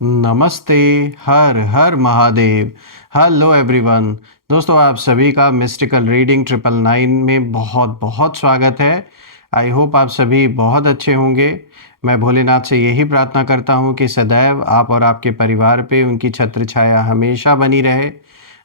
नमस्ते। हर हर महादेव। Hello everyone. दोस्तों, आप सभी का मिस्टिकल रीडिंग 999 में बहुत बहुत स्वागत है। आई होप आप सभी बहुत अच्छे होंगे। मैं भोलेनाथ से यही प्रार्थना करता हूँ कि सदैव आप और आपके परिवार पे उनकी छत्र छाया हमेशा बनी रहे।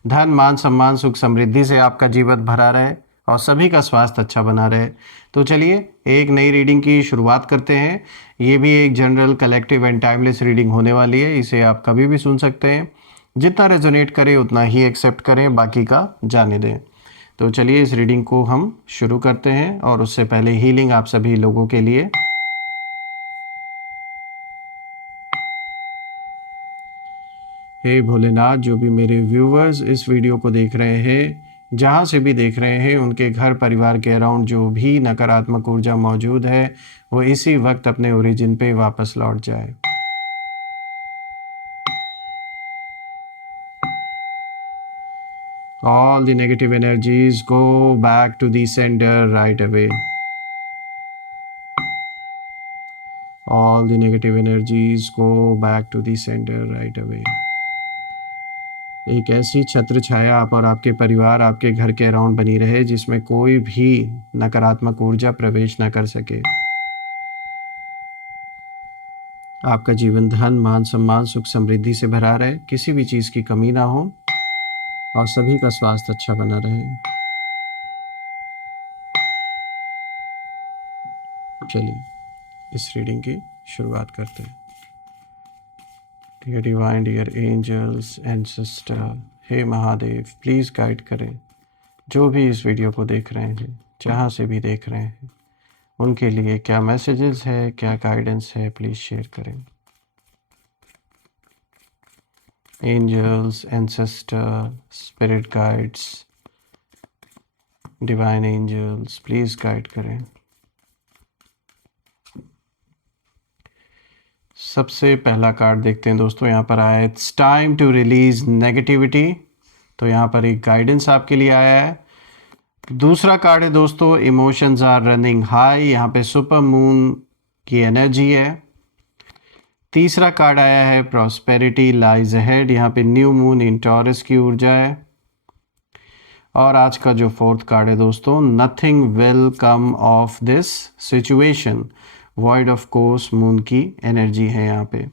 धन मान सम्मान सुख समृद्धि से आपका जीवन भरा रहे और सभी का स्वास्थ्य अच्छा बना रहे। तो चलिए एक नई रीडिंग की शुरुआत करते हैं। ये भी एक general collective and timeless reading होने वाली है। इसे आप कभी भी सुन सकते हैं। जितना रेजोनेट करे उतना ही एक्सेप्ट करें, बाकी का जाने दें। तो चलिए इस रीडिंग को हम शुरू करते हैं और उससे पहले हीलिंग आप सभी लोगों के लिए। हे भोलेनाथ, जो भी मेरे व्यूवर्स इस वीडियो को देख रहे हैं, जहाँ से भी देख रहे हैं, उनके घर परिवार के अराउंड जो भी नकारात्मक ऊर्जा मौजूद है वो इसी वक्त अपने ओरिजिन पे वापस लौट जाए। All the negative energies go back to the sender right away. All the negative energies go back to the sender right away. एक ऐसी छत्र छाया आप और आपके परिवार आपके घर के अराउंड बनी रहे जिसमें कोई भी नकारात्मक ऊर्जा प्रवेश न कर सके। आपका जीवन धन मान सम्मान सुख समृद्धि से भरा रहे, किसी भी चीज़ की कमी ना हो और सभी का स्वास्थ्य अच्छा बना रहे। चलिए इस रीडिंग की शुरुआत करते हैं। Dear divine, dear angels, ancestor, हे महादेव, प्लीज़ गाइड करें जो भी इस वीडियो को देख रहे हैं, जहाँ से भी देख रहे हैं, उनके लिए क्या मैसेजेस है, क्या गाइडेंस है, प्लीज़ शेयर करें। Angels, ancestor, spirit guides, divine angels, please guide करें। सबसे पहला कार्ड देखते हैं दोस्तों। यहाँ पर आया है it's time to release negativity. तो यहाँ पर एक गाइडेंस आपके लिए आया है। दूसरा कार्ड है दोस्तों, इमोशंस आर रनिंग हाई। यहाँ पे सुपर मून की एनर्जी है। तीसरा कार्ड आया है प्रॉस्पेरिटी लाइज अहेड। यहाँ पे न्यू मून इन टॉरस की ऊर्जा है। और आज का जो फोर्थ कार्ड है दोस्तों, nothing will come of this situation. Void of course moon की एनर्जी है यहाँ पे।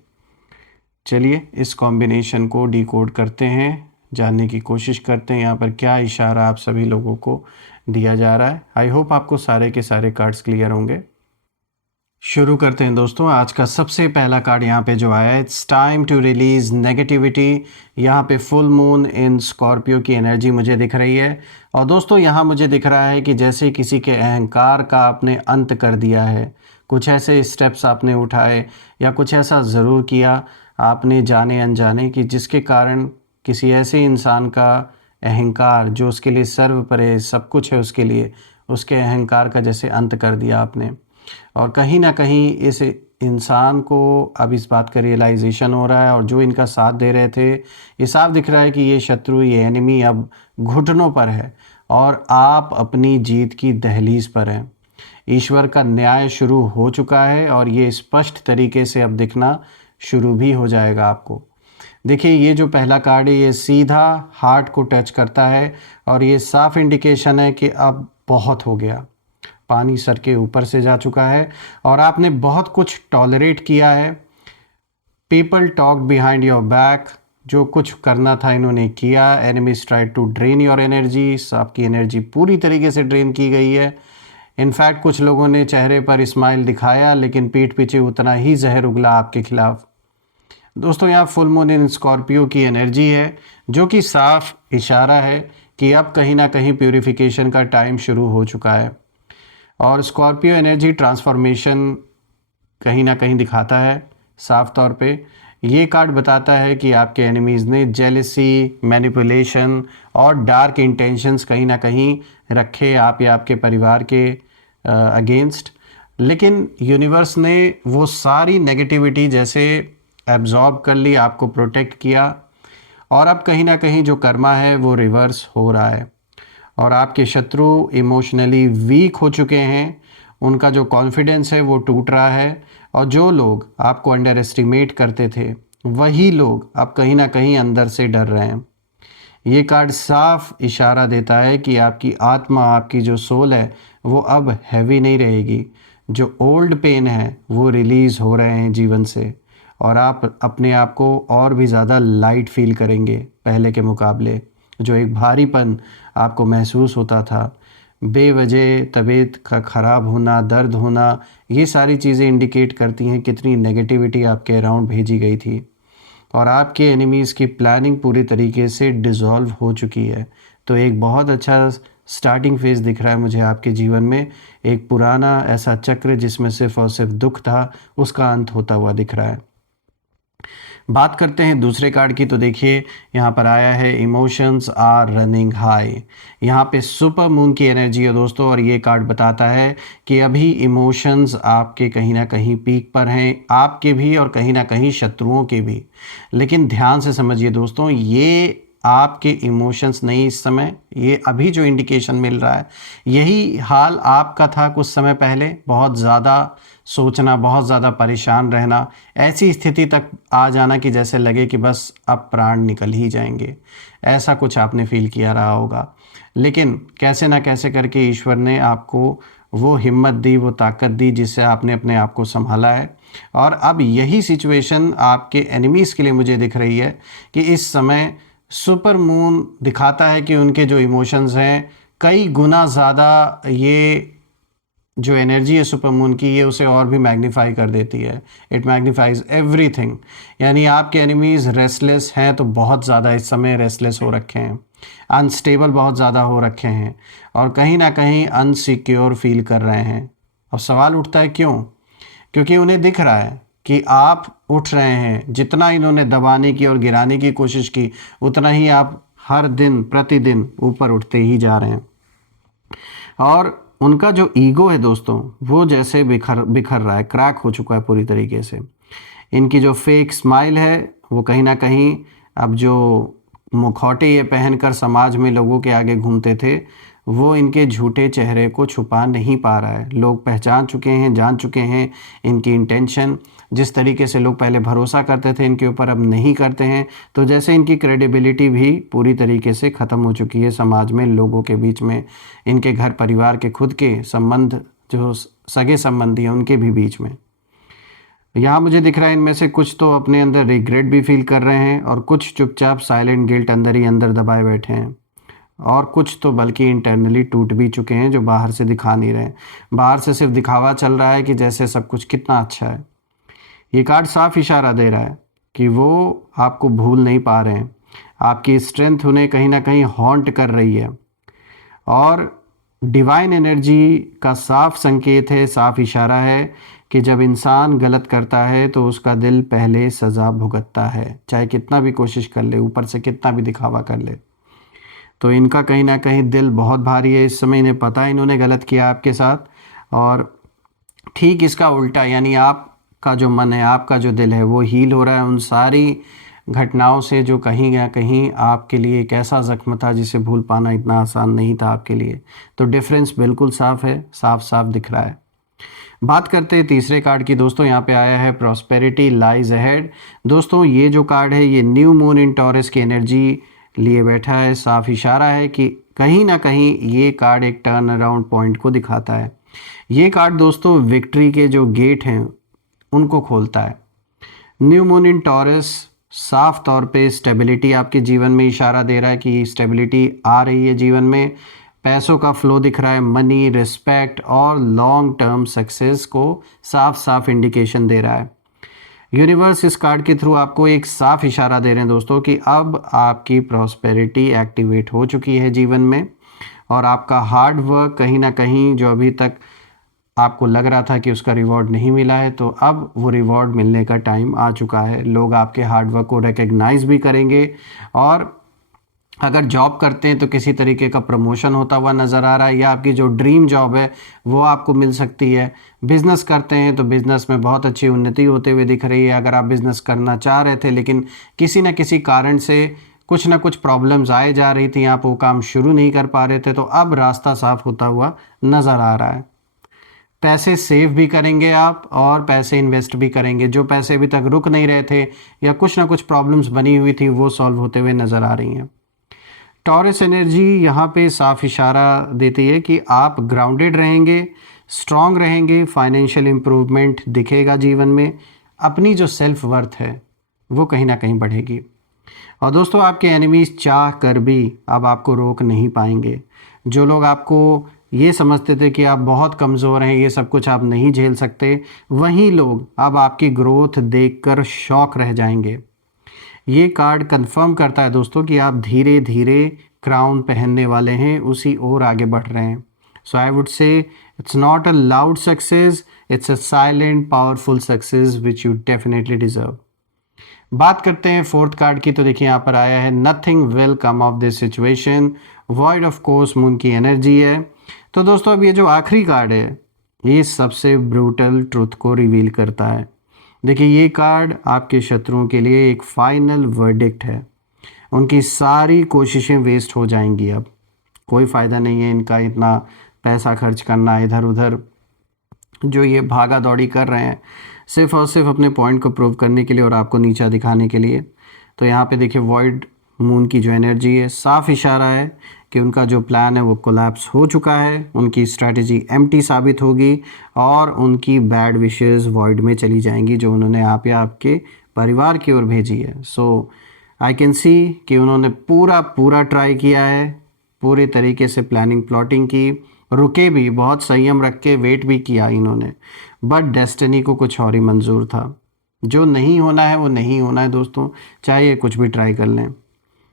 चलिए इस कॉम्बिनेशन को डिकोड करते हैं, जानने की कोशिश करते हैं यहाँ पर क्या इशारा आप सभी लोगों को दिया जा रहा है। आई होप आपको सारे के सारे कार्ड्स क्लियर होंगे। शुरू करते हैं दोस्तों। आज का सबसे पहला कार्ड यहाँ पे जो आया है, it's time to release negativity. यहाँ पे फुल मून इन स्कॉर्पियो की एनर्जी मुझे दिख रही है। और दोस्तों यहाँ मुझे दिख रहा है कि जैसे किसी के अहंकार का आपने अंत कर दिया है। कुछ ऐसे स्टेप्स आपने उठाए या कुछ ऐसा ज़रूर किया आपने जाने अनजाने कि जिसके कारण किसी ऐसे इंसान का अहंकार जो उसके लिए सर्वोपरि सब कुछ है, उसके लिए उसके अहंकार का जैसे अंत कर दिया आपने। और कहीं ना कहीं इस इंसान को अब इस बात का रियलाइजेशन हो रहा है और जो इनका साथ दे रहे थे, ये साफ दिख रहा है कि ये शत्रु, ये एनिमी अब घुटनों पर है और आप अपनी जीत की दहलीज पर हैं। ईश्वर का न्याय शुरू हो चुका है और ये स्पष्ट तरीके से अब दिखना शुरू भी हो जाएगा आपको। देखिए ये जो पहला कार्ड है ये सीधा हार्ट को टच करता है और ये साफ इंडिकेशन है कि अब बहुत हो गया, पानी सर के ऊपर से जा चुका है और आपने बहुत कुछ टॉलरेट किया है। People talk behind your back, जो कुछ करना था इन्होंने किया। Enemies try to drain your energy, आपकी एनर्जी पूरी तरीके से ड्रेन की गई है। इनफैक्ट कुछ लोगों ने चेहरे पर स्माइल दिखाया लेकिन पीठ पीछे उतना ही जहर उगला आपके खिलाफ। दोस्तों यहाँ फुल मून इन स्कॉर्पियो की एनर्जी है जो कि साफ इशारा है कि अब कहीं ना कहीं प्यूरिफिकेशन का टाइम शुरू हो चुका है। और स्कॉर्पियो एनर्जी ट्रांसफॉर्मेशन कहीं ना कहीं दिखाता है। साफ तौर पे ये कार्ड बताता है कि आपके एनिमीज़ ने जेलसी, मैनिपुलेशन और डार्क इंटेंशंस कहीं ना कहीं रखे आप या आपके परिवार के अगेंस्ट। लेकिन यूनिवर्स ने वो सारी नेगेटिविटी जैसे एब्जॉर्ब कर ली, आपको प्रोटेक्ट किया और अब कहीं ना कहीं जो कर्मा है वो रिवर्स हो रहा है और आपके शत्रु इमोशनली वीक हो चुके हैं। उनका जो कॉन्फिडेंस है वो टूट रहा है और जो लोग आपको अंडर एस्टिमेट करते थे, वही लोग अब कहीं ना कहीं अंदर से डर रहे हैं। ये कार्ड साफ इशारा देता है कि आपकी आत्मा, आपकी जो सोल है वो अब हैवी नहीं रहेगी। जो ओल्ड पेन है वो रिलीज़ हो रहे हैं जीवन से, और आप अपने आप को और भी ज़्यादा लाइट फील करेंगे पहले के मुकाबले। जो एक भारीपन आपको महसूस होता था, बेवजह तबीयत का ख़राब होना, दर्द होना, ये सारी चीज़ें इंडिकेट करती हैं कितनी नेगेटिविटी आपके अराउंड भेजी गई थी। और आपके एनिमीज़ की प्लानिंग पूरी तरीके से डिसॉल्व हो चुकी है। तो एक बहुत अच्छा स्टार्टिंग फेज़ दिख रहा है मुझे आपके जीवन में। एक पुराना ऐसा चक्र जिसमें सिर्फ़ और सिर्फ दुख था, उसका अंत होता हुआ दिख रहा है। बात करते हैं दूसरे कार्ड की, तो देखिए यहाँ पर आया है इमोशंस आर रनिंग हाई। यहाँ पे सुपर मून की एनर्जी है दोस्तों, और ये कार्ड बताता है कि अभी इमोशंस आपके कहीं ना कहीं पीक पर हैं, आपके भी और कहीं ना कहीं शत्रुओं के भी। लेकिन ध्यान से समझिए दोस्तों, ये आपके इमोशंस नहीं इस समय, ये अभी जो इंडिकेशन मिल रहा है यही हाल आपका था कुछ समय पहले। बहुत ज़्यादा सोचना, बहुत ज़्यादा परेशान रहना, ऐसी स्थिति तक आ जाना कि जैसे लगे कि बस अब प्राण निकल ही जाएंगे, ऐसा कुछ आपने फील किया रहा होगा। लेकिन कैसे ना कैसे करके ईश्वर ने आपको वो हिम्मत दी, वो ताकत दी, जिससे आपने अपने आप को संभाला है। और अब यही सिचुएशन आपके एनिमीज़ के लिए मुझे दिख रही है कि इस समय सुपर मून दिखाता है कि उनके जो इमोशंस हैं कई गुना ज़्यादा, ये जो एनर्जी है सुपर मून की, ये उसे और भी मैग्नीफाई कर देती है। It magnifies everything. यानी आपके एनिमीज़ रेस्टलेस हैं, तो बहुत ज़्यादा इस समय रेस्टलेस हो रखे हैं, अनस्टेबल बहुत ज़्यादा हो रखे हैं, और कहीं ना कहीं अनसिक्योर फील कर रहे हैं। अब सवाल उठता है क्यों? क्योंकि उन्हें दिख रहा है कि आप उठ रहे हैं। जितना इन्होंने दबाने की और गिराने की कोशिश की, उतना ही आप हर दिन प्रतिदिन ऊपर उठते ही जा रहे हैं। और उनका जो ईगो है दोस्तों, वो जैसे बिखर बिखर रहा है, क्रैक हो चुका है पूरी तरीके से। इनकी जो फेक स्माइल है वो कहीं ना कहीं, अब जो मुखौटे ये पहनकर समाज में लोगों के आगे घूमते थे, वो इनके झूठे चेहरे को छुपा नहीं पा रहा है। लोग पहचान चुके हैं, जान चुके हैं इनकी इंटेंशन। जिस तरीके से लोग पहले भरोसा करते थे इनके ऊपर, अब नहीं करते हैं। तो जैसे इनकी क्रेडिबिलिटी भी पूरी तरीके से ख़त्म हो चुकी है समाज में, लोगों के बीच में, इनके घर परिवार के खुद के संबंध, जो सगे संबंधी हैं उनके भी बीच में। यहाँ मुझे दिख रहा है इनमें से कुछ तो अपने अंदर रिग्रेट भी फील कर रहे हैं, और कुछ चुपचाप साइलेंट गिल्ट अंदर ही अंदर दबाए बैठे हैं, और कुछ तो बल्कि इंटरनली टूट भी चुके हैं, जो बाहर से दिखा नहीं रहे। बाहर से सिर्फ दिखावा चल रहा है कि जैसे सब कुछ कितना अच्छा है। ये कार्ड साफ इशारा दे रहा है कि वो आपको भूल नहीं पा रहे हैं। आपकी स्ट्रेंथ उन्हें कहीं ना कहीं हॉन्ट कर रही है, और डिवाइन एनर्जी का साफ संकेत है, साफ इशारा है कि जब इंसान गलत करता है तो उसका दिल पहले सज़ा भुगतता है, चाहे कितना भी कोशिश कर ले, ऊपर से कितना भी दिखावा कर ले। तो इनका कहीं ना कहीं दिल बहुत भारी है इस समय। इन्हें पता है इन्होंने गलत किया आपके साथ, और ठीक इसका उल्टा, यानी आपका जो मन है, आपका जो दिल है, वो हील हो रहा है उन सारी घटनाओं से जो कहीं ना कहीं आपके लिए एक ऐसा ज़ख्म था जिसे भूल पाना इतना आसान नहीं था आपके लिए। तो डिफरेंस बिल्कुल साफ है, साफ साफ दिख रहा है। बात करते हैं तीसरे कार्ड की दोस्तों। यहाँ पे आया है प्रॉस्पेरिटी लाइज अहेड। दोस्तों ये जो कार्ड है ये न्यू मून इन टॉरस की एनर्जी लिए बैठा है। साफ इशारा है कि कहीं ना कहीं ये कार्ड एक टर्न अराउंड पॉइंट को दिखाता है। ये कार्ड दोस्तों विक्ट्री के जो गेट हैं उनको खोलता है। न्यू मून इन टॉरस साफ तौर पे स्टेबिलिटी आपके जीवन में इशारा दे रहा है कि स्टेबिलिटी आ रही है जीवन में। पैसों का फ्लो दिख रहा है, मनी, रिस्पेक्ट और लॉन्ग टर्म सक्सेस को साफ साफ इंडिकेशन दे रहा है। यूनिवर्स इस कार्ड के थ्रू आपको एक साफ इशारा दे रहे हैं दोस्तों कि अब आपकी प्रॉस्पेरिटी एक्टिवेट हो चुकी है जीवन में, और आपका हार्ड वर्क कहीं ना कहीं जो अभी तक आपको लग रहा था कि उसका रिवॉर्ड नहीं मिला है, तो अब वो रिवॉर्ड मिलने का टाइम आ चुका है। लोग आपके हार्ड वर्क को रिकग्नाइज भी करेंगे, और अगर जॉब करते हैं तो किसी तरीके का प्रमोशन होता हुआ नज़र आ रहा है, या आपकी जो ड्रीम जॉब है वो आपको मिल सकती है। बिज़नेस करते हैं तो बिज़नेस में बहुत अच्छी उन्नति होते हुए दिख रही है। अगर आप बिज़नेस करना चाह रहे थे लेकिन किसी न किसी कारण से कुछ ना कुछ प्रॉब्लम्स आए जा रही थी, आप वो काम शुरू नहीं कर पा रहे थे, तो अब रास्ता साफ होता हुआ नज़र आ रहा है। पैसे सेव भी करेंगे आप और पैसे इन्वेस्ट भी करेंगे। जो पैसे अभी तक रुक नहीं रहे थे या कुछ ना कुछ प्रॉब्लम्स बनी हुई थी वो सॉल्व होते हुए नज़र आ रही हैं। टॉरस एनर्जी यहाँ पे साफ इशारा देती है कि आप ग्राउंडेड रहेंगे, स्ट्रांग रहेंगे, फाइनेंशियल इम्प्रूवमेंट दिखेगा जीवन में, अपनी जो सेल्फ वर्थ है वो कहीं ना कहीं बढ़ेगी। और दोस्तों आपके एनिमीज चाह कर भी अब आपको रोक नहीं पाएंगे। जो लोग आपको ये समझते थे कि आप बहुत कमज़ोर हैं, ये सब कुछ आप नहीं झेल सकते, वहीं लोग अब आपकी ग्रोथ देखकर शॉक रह जाएंगे। ये कार्ड कंफर्म करता है दोस्तों कि आप धीरे धीरे क्राउन पहनने वाले हैं, उसी ओर आगे बढ़ रहे हैं। So I would say it's not a loud success, it's a silent powerful success which you definitely deserve. बात करते हैं फोर्थ कार्ड की, तो देखिए यहाँ पर आया है nothing will come of this situation, void of course moon की एनर्जी है। तो दोस्तों अब ये जो आखिरी कार्ड है ये सबसे ब्रूटल ट्रुथ को रिवील करता है। देखिए ये कार्ड आपके शत्रुओं के लिए एक फाइनल वर्डिक्ट है। उनकी सारी कोशिशें वेस्ट हो जाएंगी, अब कोई फ़ायदा नहीं है इनका इतना पैसा खर्च करना इधर उधर। जो ये भागा दौड़ी कर रहे हैं सिर्फ और सिर्फ अपने पॉइंट को प्रूव करने के लिए और आपको नीचा दिखाने के लिए। तो यहाँ पे देखिए वॉइड मून की जो एनर्जी है साफ इशारा है कि उनका जो प्लान है वो कोलैप्स हो चुका है, उनकी स्ट्रैटेजी एम्प्टी साबित होगी और उनकी बैड विशेस वॉइड में चली जाएंगी जो उन्होंने आप या आपके परिवार की ओर भेजी है। सो आई कैन सी कि उन्होंने पूरा ट्राई किया है, पूरे तरीके से प्लानिंग प्लॉटिंग की, रुके भी, बहुत संयम रख के वेट भी किया इन्होंने, बट डेस्टिनी को कुछ और ही मंजूर था। जो नहीं होना है वो नहीं होना है दोस्तों, चाहे कुछ भी ट्राई कर लें।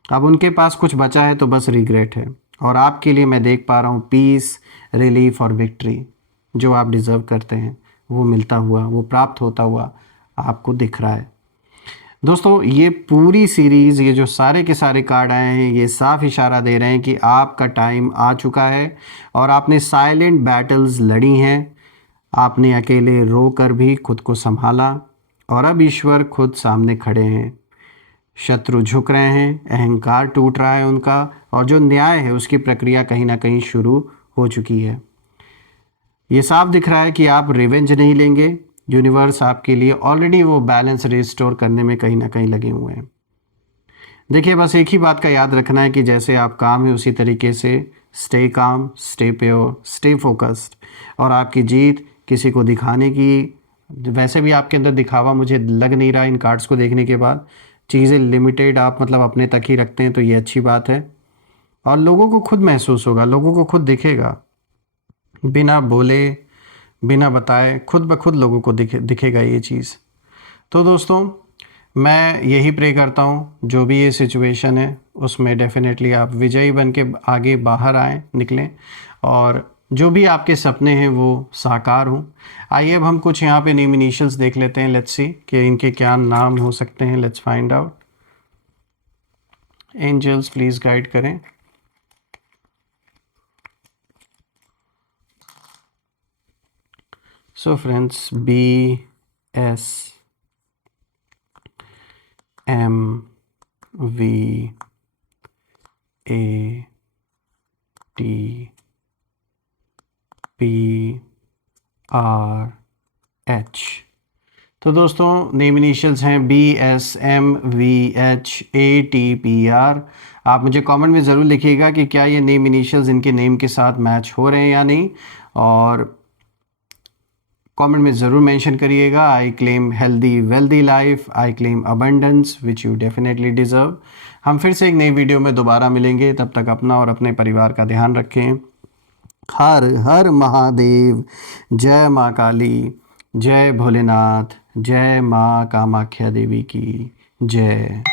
अब उनके पास कुछ बचा है तो बस रिग्रेट है, और आपके लिए मैं देख पा रहा हूँ पीस, रिलीफ और विक्ट्री। जो आप डिज़र्व करते हैं वो मिलता हुआ, वो प्राप्त होता हुआ आपको दिख रहा है। दोस्तों ये पूरी सीरीज़, ये जो सारे के सारे कार्ड आए हैं ये साफ इशारा दे रहे हैं कि आपका टाइम आ चुका है और आपने साइलेंट बैटल्स लड़ी हैं, आपने अकेले रो कर भी खुद को संभाला और अब ईश्वर खुद सामने खड़े हैं। शत्रु झुक रहे हैं, अहंकार टूट रहा है उनका, और जो न्याय है उसकी प्रक्रिया कहीं ना कहीं शुरू हो चुकी है। ये साफ दिख रहा है कि आप रिवेंज नहीं लेंगे, यूनिवर्स आपके लिए ऑलरेडी वो बैलेंस रिस्टोर करने में कहीं ना कहीं लगे हुए हैं। देखिए बस एक ही बात का याद रखना है कि जैसे आप काम है उसी तरीके से stay calm, stay pure, stay focused, और आपकी जीत किसी को दिखाने की, वैसे भी आपके अंदर दिखावा मुझे लग नहीं रहा इन कार्ड्स को देखने के बाद। चीज़ें लिमिटेड आप मतलब अपने तक ही रखते हैं तो ये अच्छी बात है, और लोगों को खुद महसूस होगा, लोगों को खुद दिखेगा, बिना बोले बिना बताए खुद ब खुद लोगों को दिखेगा ये चीज़। तो दोस्तों मैं यही प्रे करता हूँ जो भी ये सिचुएशन है उसमें डेफिनेटली आप विजयी बन के आगे बाहर आएँ, निकलें, और जो भी आपके सपने हैं वो साकार हों। आइए अब हम कुछ यहाँ पे नेम इनिशियल्स देख लेते हैं, लेट्स सी कि इनके क्या नाम हो सकते हैं। Let's find out. Angels please guide करें। So friends, BS MVATPRH। तो दोस्तों नेम इनिशियल्स हैं BSMVHATPR। आप मुझे कमेंट में ज़रूर लिखिएगा कि क्या ये नेम इनिशियल्स इनके नेम के साथ मैच हो रहे हैं या नहीं, और कमेंट में ज़रूर मेंशन करिएगा। I claim healthy wealthy life, I claim abundance which you definitely deserve. हम फिर से एक नई वीडियो में दोबारा मिलेंगे, तब तक अपना और अपने परिवार का ध्यान रखें। हर हर महादेव। जय माँ काली, जय भोलेनाथ, जय माँ कामाख्या देवी की जय।